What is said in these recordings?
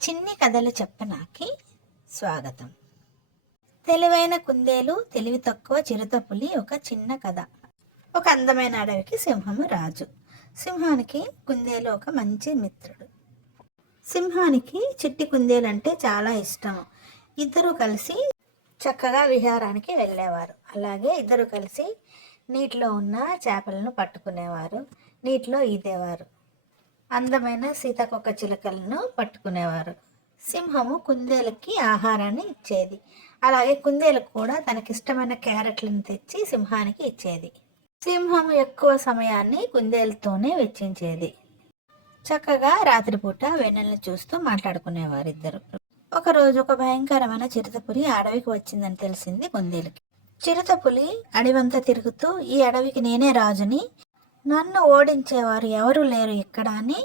చిన్ని కథలు చెప్పనాకి స్వాగతం. తెలివైన కుందేలు, తెలివి తక్కువ చిరుతపులి. ఒక చిన్న కథ. ఒక అందమైన అడవికి సింహము రాజు. సింహానికి కుందేలు ఒక మంచి మిత్రుడు. సింహానికి చిట్టి కుందేలు అంటే చాలా ఇష్టం. ఇద్దరు కలిసి చక్కగా విహారానికి వెళ్ళేవారు. అలాగే ఇద్దరు కలిసి నీటిలో ఉన్న చేపలను పట్టుకునేవారు, నీటిలో ఈదేవారు. అందమైన సీతాకొక చిలుకలను పట్టుకునేవారు. సింహము కుందేలుకి ఆహారాన్ని ఇచ్చేది. అలాగే కుందేలు కూడా తనకిష్టమైన క్యారెట్లను తెచ్చి సింహానికి ఇచ్చేది. సింహము ఎక్కువ సమయాన్ని కుందేలుతోనే వెచ్చించేది. చక్కగా రాత్రిపూట వెన్నెలను చూస్తూ మాట్లాడుకునేవారు ఇద్దరు. ఒకరోజు ఒక భయంకరమైన చిరుతపులి అడవికి వచ్చిందని తెలిసింది కుందేలుకి. చిరుతపులి అడవంతా తిరుగుతూ, ఈ అడవికి నేనే రాజుని, నన్ను ఓడించేవారు ఎవరూ లేరు ఇక్కడ అని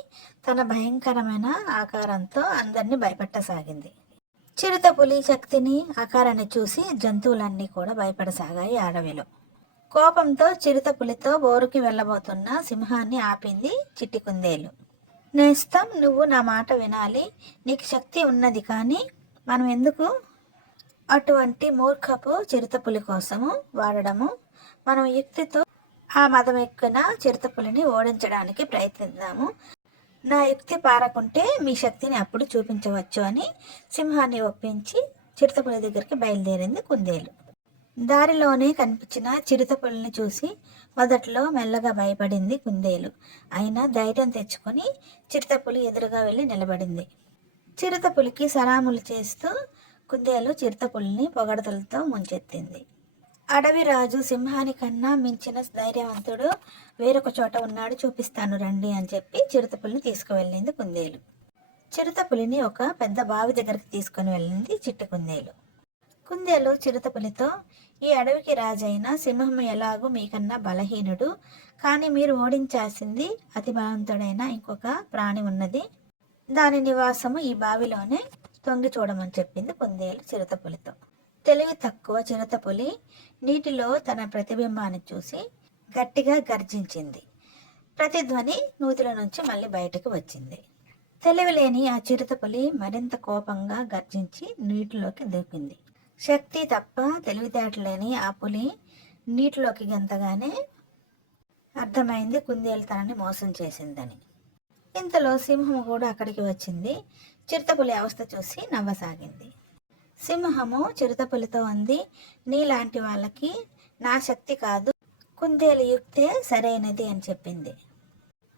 తన భయంకరమైన ఆకారంతో అందరినీ భయపెట్టసాగింది. చిరుతపులి శక్తిని, ఆకారాన్ని చూసి జంతువులన్నీ కూడా భయపడసాగాయి అడవిలో. కోపంతో చిరుతపులితో బోరుకి వెళ్ళబోతున్న సింహాన్ని ఆపింది చిట్టి కుందేలు. నేస్తం, నువ్వు నా మాట వినాలి. నీకు శక్తి ఉన్నది, కానీ మనం ఎందుకు అటువంటి మూర్ఖపు చిరుతపులి కోసము వాడడము? మనం యుక్తితో ఆ మదమెక్కిన చిరుతపులిని ఓడించడానికి ప్రయత్నిద్దాము. నా యుక్తి పారకుంటే మీ శక్తిని అప్పుడు చూపించవచ్చు అని సింహాన్ని ఒప్పించి చిరుతపులి దగ్గరికి బయలుదేరింది కుందేలు. దారిలోనే కనిపించిన చిరుతపులిని చూసి మొదట్లో మెల్లగా భయపడింది కుందేలు. అయినా ధైర్యం తెచ్చుకొని చిరుతపులి ఎదురుగా వెళ్ళి నిలబడింది. చిరుతపులికి సలాములు చేస్తూ కుందేలు చిరుతపులిని పొగడతలతో ముంచెత్తింది. అడవి రాజు సింహానికన్నా మించిన ధైర్యవంతుడు వేరొక చోట ఉన్నాడు, చూపిస్తాను రండి అని చెప్పి చిరుతపులిని తీసుకువెళ్ళింది కుందేలు. చిరుతపులిని ఒక పెద్ద బావి దగ్గరికి తీసుకుని వెళ్ళింది చిట్టి కుందేలు. కుందేలు చిరుతపులితో, ఈ అడవికి రాజైన సింహం ఎలాగూ మీకన్నా బలహీనుడు, కానీ మీరు ఓడించాల్సింది అతి బలవంతుడైన ఇంకొక ప్రాణి ఉన్నది. దాని నివాసము ఈ బావిలోనే, తొంగి చూడమని చెప్పింది కుందేలు చిరుతపులితో. తెలివి తక్కువ చిరుతపులి నీటిలో తన ప్రతిబింబాన్ని చూసి గట్టిగా గర్జించింది. ప్రతిధ్వని నూతిలో నుంచి మళ్ళీ బయటకు వచ్చింది. తెలివిలేని ఆ చిరుతపులి మరింత కోపంగా గర్జించి నీటిలోకి దూకింది. శక్తి తప్ప తెలివితేటలేని ఆ పులి నీటిలోకి గెంతగానే అర్థమైంది కుందేలు తనని మోసం చేసిందని. ఇంతలో సింహం కూడా అక్కడికి వచ్చింది. చిరుతపులి అవస్థ చూసి నవ్వసాగింది. సింహము చిరుతపులితో అంది, నీలాంటి వాళ్ళకి నా శక్తి కాదు, కుందేలు యుక్తే సరైనది అని చెప్పింది.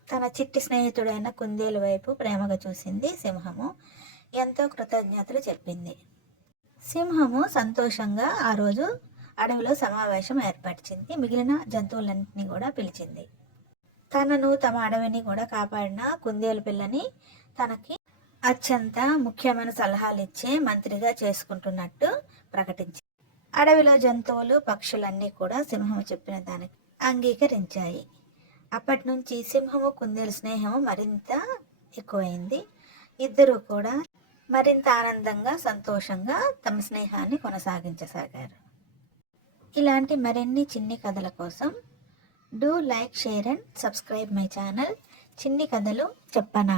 తన చిట్టి స్నేహితుడైన కుందేలు వైపు ప్రేమగా చూసింది సింహము. ఎంతో కృతజ్ఞతలు చెప్పింది. సింహము సంతోషంగా ఆ రోజు అడవిలో సమావేశం ఏర్పరిచింది. మిగిలిన జంతువులన్నింటినీ కూడా పిలిచింది. తనను, తమ అడవిని కూడా కాపాడిన కుందేలు పిల్లని తనకి అత్యంత ముఖ్యమైన సలహాలు ఇచ్చే మంత్రిగా చేసుకుంటున్నట్టు ప్రకటించింది. అడవిలో జంతువులు, పక్షులన్నీ కూడా సింహము చెప్పిన దానికి అంగీకరించాయి. అప్పటి నుంచి సింహము కుందేలు స్నేహము మరింత ఎక్కువైంది. ఇద్దరూ కూడా మరింత ఆనందంగా, సంతోషంగా తమ స్నేహాన్ని కొనసాగించసాగారు. ఇలాంటి మరిన్ని చిన్ని కథల కోసం do like, share and subscribe my channel చిన్ని కథలు చెప్పనా.